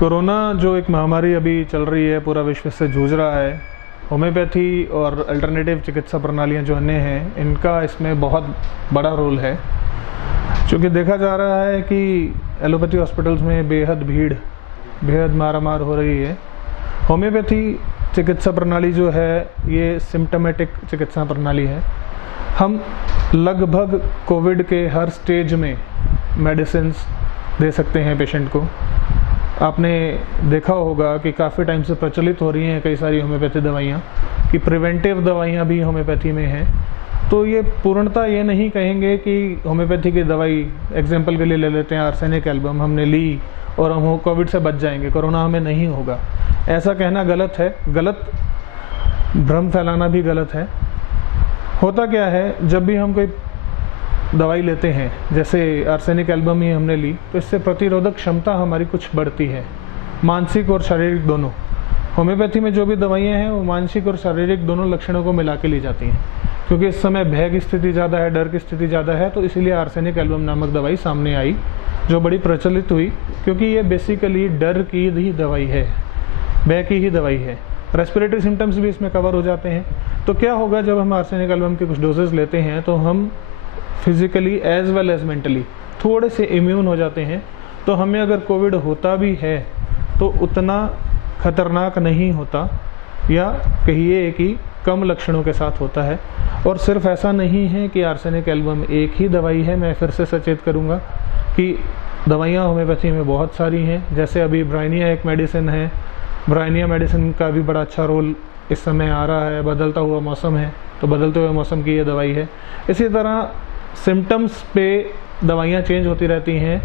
Corona जो एक महामारी अभी चल रही है, पूरा विश्व से जूझ रहा है। होम्योपैथी और अल्टरनेटिव चिकित्सा प्रणालियां जो अन्य हैं, इनका इसमें बहुत बड़ा रोल है। क्योंकि देखा जा रहा है कि एलोपैथी हॉस्पिटल्स में बेहद भीड़, बेहद मारामार हो रही है। होम्योपैथी चिकित्सा प्रणाली जो है, ये सिम्टोमेटिक चिकित्सा प्रणाली है। हम लगभग कोविड के हर स्टेज में मेडिसिन्स दे सकते हैं पेशेंट को। आपने देखा होगा कि काफ़ी टाइम से प्रचलित हो रही हैं कई सारी होम्योपैथी दवाइयाँ, कि प्रिवेंटिव दवाइयाँ भी होम्योपैथी में हैं। तो ये पूर्णतः ये नहीं कहेंगे कि होम्योपैथी की दवाई, एग्जाम्पल के लिए ले लेते हैं आर्सेनिक एल्बम, हमने ली और हम कोविड से बच जाएंगे, कोरोना हमें नहीं होगा। ऐसा कहना गलत है, गलत भ्रम फैलाना भी गलत है। होता क्या है, जब भी हम कोई दवाई लेते हैं, जैसे आर्सेनिक एल्बम ही हमने ली, तो इससे प्रतिरोधक क्षमता हमारी कुछ बढ़ती है, मानसिक और शारीरिक दोनों। होम्योपैथी में जो भी दवाइयाँ हैं, वो मानसिक और शारीरिक दोनों लक्षणों को मिला के ली जाती हैं। क्योंकि इस समय भय की स्थिति ज़्यादा है, डर की स्थिति ज़्यादा है, तो इसीलिए आर्सेनिक एल्बम नामक दवाई सामने आई, जो बड़ी प्रचलित हुई। क्योंकि ये बेसिकली डर की ही दवाई है, भय की ही दवाई है। रेस्पिरेटरी सिम्टम्स भी इसमें कवर हो जाते हैं। तो क्या होगा, जब हम आर्सेनिक एल्बम के कुछ डोजेज लेते हैं, तो हम physically as well as mentally थोड़े से इम्यून हो जाते हैं। तो हमें अगर कोविड होता भी है तो उतना खतरनाक नहीं होता, या कहिए कि कम लक्षणों के साथ होता है। और सिर्फ ऐसा नहीं है कि आर्सेनिक एल्बम एक ही दवाई है। मैं फिर से सचेत करूँगा कि दवाइयाँ होम्योपैथी में बहुत सारी हैं। जैसे अभी ब्राइनिया एक मेडिसिन है, ब्राइनिया मेडिसिन का भी बड़ा अच्छा रोल इस समय आ रहा है। बदलता हुआ मौसम है, तो बदलते हुए मौसम की ये दवाई है। इसी तरह सिम्टम्स पे दवाइयाँ चेंज होती रहती हैं।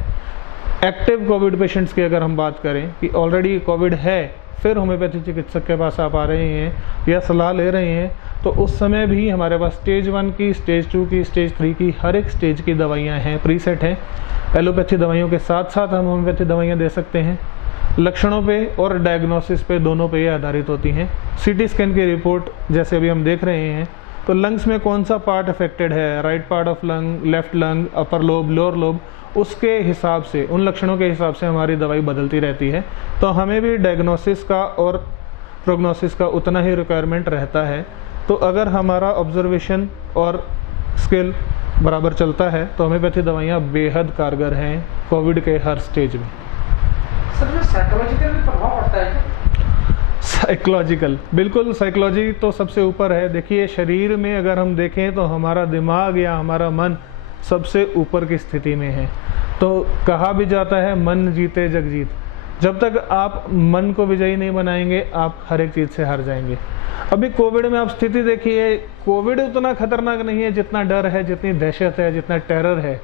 एक्टिव कोविड पेशेंट्स की अगर हम बात करें कि ऑलरेडी कोविड है, फिर होम्योपैथी चिकित्सक के पास आप आ रहे हैं या सलाह ले रहे हैं, तो उस समय भी हमारे पास स्टेज 1 की, स्टेज 2 की, स्टेज 3 की, हर एक स्टेज की दवाइयाँ हैं, प्रीसेट हैं। एलोपैथी दवाइयों के साथ साथ हम होम्योपैथी दवाइयाँ दे सकते हैं। लक्षणों पे और डायग्नोसिस पे, दोनों पे ये आधारित होती हैं। सीटी स्कैन की रिपोर्ट जैसे अभी हम देख रहे हैं, तो लंग्स में कौन सा पार्ट अफेक्टेड है, right part of lung, left lung, upper lobe, lower lobe, उसके हिसाब से, उन लक्षणों के हिसाब से हमारी दवाई बदलती रहती है। तो हमें भी डायग्नोसिस का और प्रोग्नोसिस का उतना ही रिक्वायरमेंट रहता है। तो अगर हमारा ऑब्जर्वेशन और स्किल बराबर चलता है, तो होम्योपैथी दवाइयाँ बेहद कारगर हैं कोविड के हर स्टेज में। सर, साइकोलॉजिकल भी प्रभाव पड़ता है क्या? साइकोलॉजिकल, बिल्कुल। साइकोलॉजी तो सबसे ऊपर है। देखिए, शरीर में अगर हम देखें तो हमारा दिमाग या हमारा मन सबसे ऊपर की स्थिति में है। तो कहा भी जाता है, मन जीते जग जीत। जब तक आप मन को विजयी नहीं बनाएंगे, आप हर एक चीज़ से हार जाएंगे। अभी कोविड में आप स्थिति देखिए, कोविड उतना खतरनाक नहीं है जितना डर है, जितनी दहशत है, जितना टेरर है।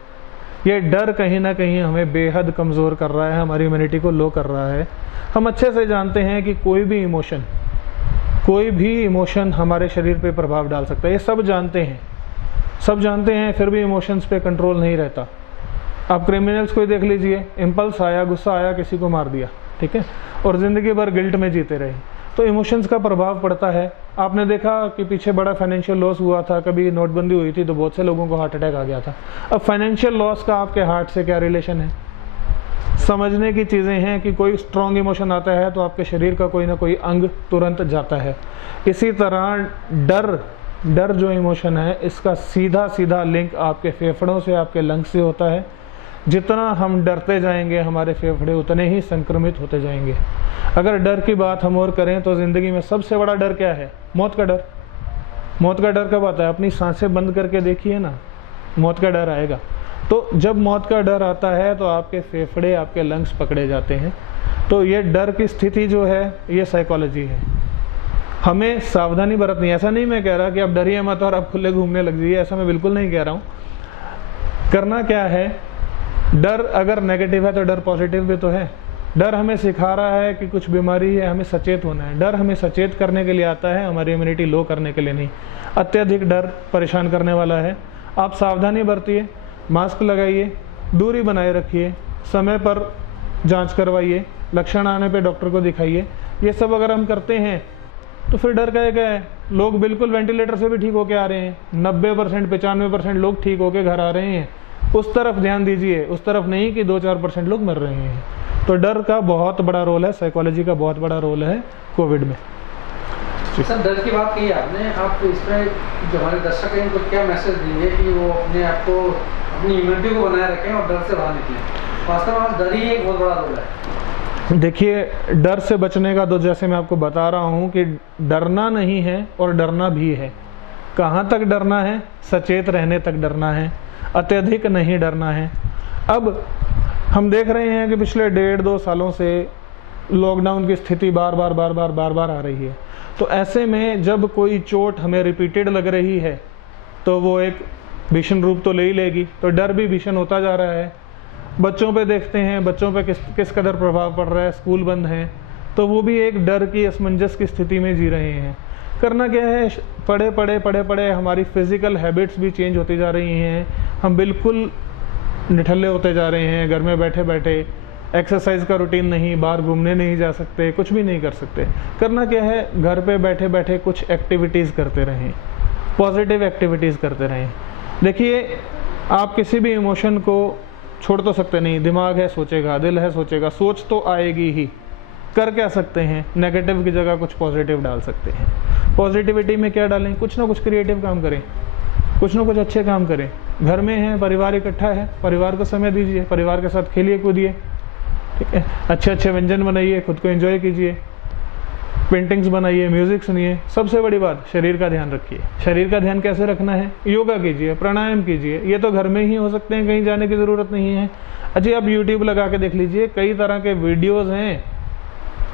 ये डर कहीं ना कहीं हमें बेहद कमज़ोर कर रहा है, हमारी इम्यूनिटी को लो कर रहा है। हम अच्छे से जानते हैं कि कोई भी इमोशन हमारे शरीर पे प्रभाव डाल सकता है। ये सब जानते हैं, फिर भी इमोशंस पे कंट्रोल नहीं रहता। आप क्रिमिनल्स को ही देख लीजिए, इम्पल्स आया, गुस्सा आया, किसी को मार दिया, ठीक है, और ज़िंदगी भर गिल्ट में जीते रहे। तो इमोशंस का प्रभाव पड़ता है। आपने देखा कि पीछे बड़ा फाइनेंशियल लॉस हुआ था, कभी नोटबंदी हुई थी, तो बहुत से लोगों को हार्ट अटैक आ गया था। अब फाइनेंशियल लॉस का आपके हार्ट से क्या रिलेशन है? समझने की चीज़ें हैं कि कोई स्ट्रॉन्ग इमोशन आता है तो आपके शरीर का कोई ना कोई अंग तुरंत जाता है। इसी तरह डर जो इमोशन है, इसका सीधा लिंक आपके फेफड़ों से, आपके लंग्स से होता है। जितना हम डरते जाएंगे, हमारे फेफड़े उतने ही संक्रमित होते जाएंगे। अगर डर की बात हम और करें तो ज़िंदगी में सबसे बड़ा डर क्या है? मौत का डर। मौत का डर कब आता है? अपनी सांसें बंद करके देखिए ना, मौत का डर आएगा। तो जब मौत का डर आता है तो आपके फेफड़े, आपके लंग्स पकड़े जाते हैं। तो ये डर की स्थिति जो है, ये साइकोलॉजी है। हमें सावधानी बरतनी है। ऐसा नहीं मैं कह रहा कि आप डरिए मत और आप खुले घूमने लग जाइए, ऐसा मैं बिल्कुल नहीं कह रहा हूँ। करना क्या है, डर अगर नेगेटिव है तो डर पॉजिटिव भी तो है। डर हमें सिखा रहा है कि कुछ बीमारी है, हमें सचेत होना है। डर हमें सचेत करने के लिए आता है, हमारी इम्यूनिटी लो करने के लिए नहीं। अत्यधिक डर परेशान करने वाला है। आप सावधानी बरतिए, मास्क लगाइए, दूरी बनाए रखिए, समय पर जांच करवाइए, लक्षण आने पे डॉक्टर को दिखाइए। ये सब अगर हम करते हैं तो फिर डर का क्या है? लोग बिल्कुल वेंटिलेटर से भी ठीक होके आ रहे हैं। 90%, 95% लोग ठीक होके घर आ रहे हैं। उस तरफ ध्यान दीजिए, उस तरफ नहीं कि 2-4% लोग मर रहे हैं। तो डर का बहुत बड़ा रोल है, साइकोलॉजी का बहुत बड़ा रोल है कोविड में। सर डर की बात की आपने, आप इस पर जो हमारे दर्शक हैं उनको क्या मैसेज देंगे कि वो अपने आप को, अपनी इम्यूनिटी को बनाए रखें और डर से बाहर निकलें? वास्तव में डर ही एक बहुत बड़ा रोल है। देखिए, डर से बचने का तो जैसे मैं आपको बता रहा हूँ कि डरना नहीं है और डरना भी है। कहाँ तक डरना है? सचेत रहने तक डरना है, अत्यधिक नहीं डरना है। अब हम देख रहे हैं कि पिछले 1.5-2 सालों से लॉकडाउन की स्थिति बार बार आ रही है। तो ऐसे में जब कोई चोट हमें रिपीटेड लग रही है तो वो एक भीषण रूप तो ले ही लेगी, तो डर भी भीषण होता जा रहा है। बच्चों पे देखते हैं, बच्चों पे किस कदर प्रभाव पड़ रहा है, स्कूल बंद हैं तो वो भी एक डर की असमंजस की स्थिति में जी रहे हैं। करना क्या है, पढ़े हमारी फिजिकल हैबिट्स भी चेंज होती जा रही हैं, हम बिल्कुल निठल्ले होते जा रहे हैं। घर में बैठे एक्सरसाइज का रूटीन नहीं, बाहर घूमने नहीं जा सकते, कुछ भी नहीं कर सकते। करना क्या है, घर पे बैठे कुछ एक्टिविटीज़ करते रहें, पॉजिटिव एक्टिविटीज़ करते रहें। देखिए, आप किसी भी इमोशन को छोड़ तो सकते नहीं, दिमाग है सोचेगा, दिल है सोचेगा, सोच तो आएगी ही। कर क्या सकते हैं, नेगेटिव की जगह कुछ पॉजिटिव डाल सकते हैं। पॉजिटिविटी में क्या डालें, कुछ ना कुछ क्रिएटिव काम करें, कुछ ना कुछ अच्छे काम करें। घर में है, परिवार इकट्ठा है, परिवार को समय दीजिए, परिवार के साथ खेलिए कूदिए, ठीक है। अच्छे व्यंजन बनाइए, खुद को एंजॉय कीजिए, पेंटिंग्स बनाइए, म्यूजिक सुनिए। सबसे बड़ी बात, शरीर का ध्यान रखिए। शरीर का ध्यान कैसे रखना है? योगा कीजिए, प्राणायाम कीजिए। ये तो घर में ही हो सकते हैं, कहीं जाने की ज़रूरत नहीं है। अच्छा, आप यूट्यूब लगा के देख लीजिए, कई तरह के वीडियोज़ हैं।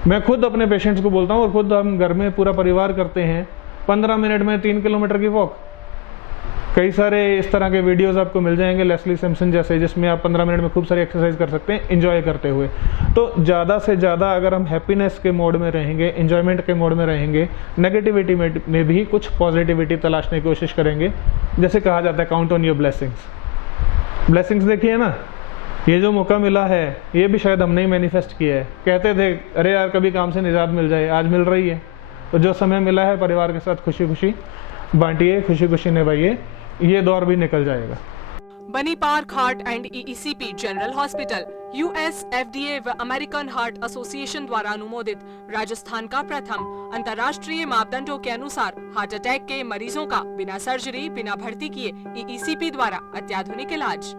मैं खुद अपने पेशेंट्स को बोलता हूँ और खुद हम घर में पूरा परिवार करते हैं, 15 मिनट में 3 किलोमीटर की वॉक। कई सारे इस तरह के वीडियोस आपको मिल जाएंगे, लेस्ली सैमसन जैसे, जिसमें आप 15 मिनट में खूब सारी एक्सरसाइज कर सकते हैं एंजॉय करते हुए। तो ज़्यादा से ज़्यादा अगर हम हैप्पीनेस के मोड में रहेंगे, एंजॉयमेंट के मोड में रहेंगे, नेगेटिविटी में भी कुछ पॉजिटिविटी तलाशने की कोशिश करेंगे। जैसे कहा जाता है, काउंट ऑन योर ब्लेसिंग्स देखिए ना, ये जो मौका मिला है ये भी शायद हमने ही मैनिफेस्ट किया है। कहते थे अरे यार कभी काम से निजात मिल जाए, आज मिल रही है। तो जो समय मिला है परिवार के साथ खुशी खुशी बांटिए, खुशी खुशी निभाइए, ये दौर भी निकल जाएगा। बनी park heart and EECP general hospital US FDA व अमेरिकन हार्ट एसोसिएशन द्वारा अनुमोदित राजस्थान का प्रथम अंतर्राष्ट्रीय मापदंडों के अनुसार हार्ट अटैक के मरीजों का बिना सर्जरी, बिना भर्ती किए EECP द्वारा अत्याधुनिक इलाज।